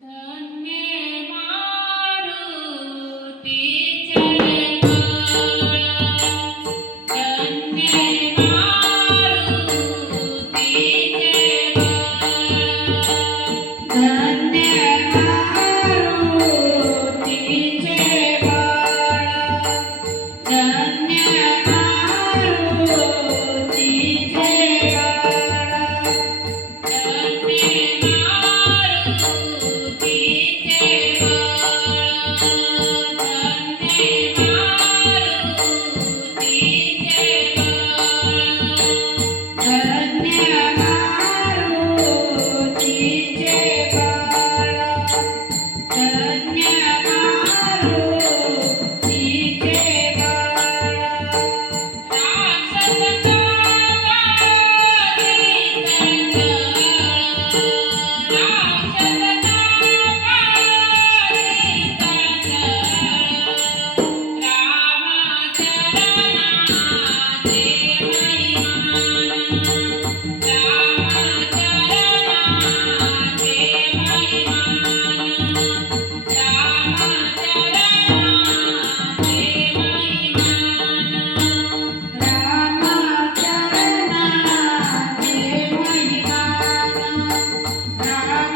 The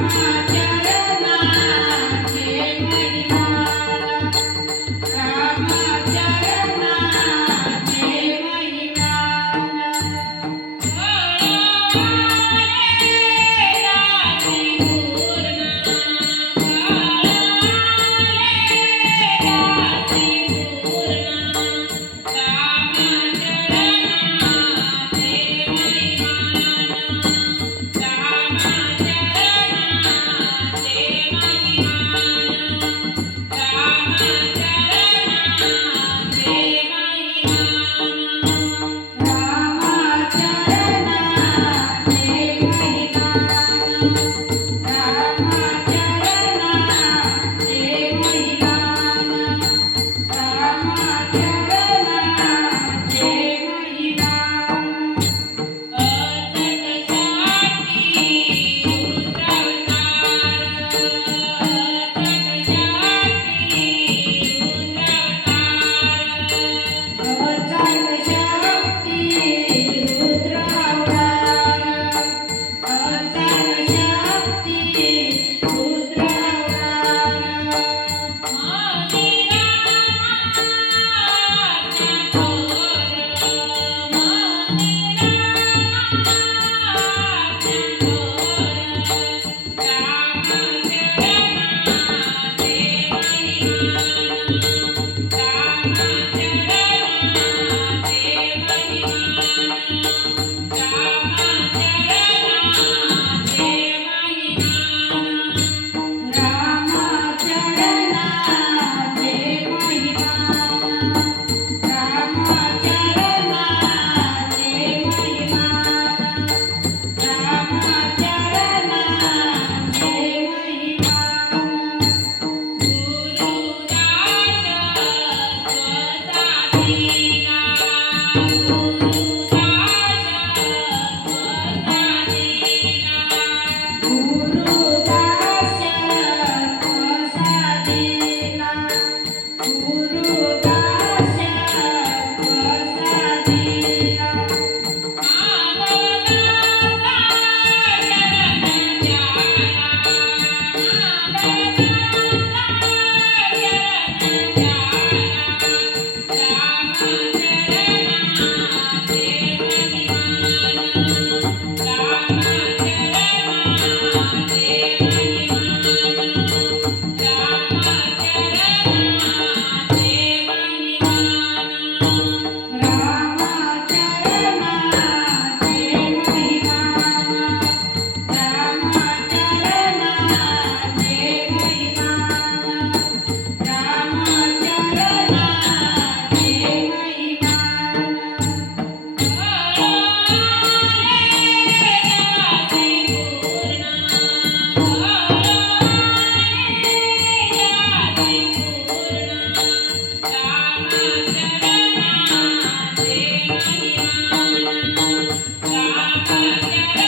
Thank you. Thank you.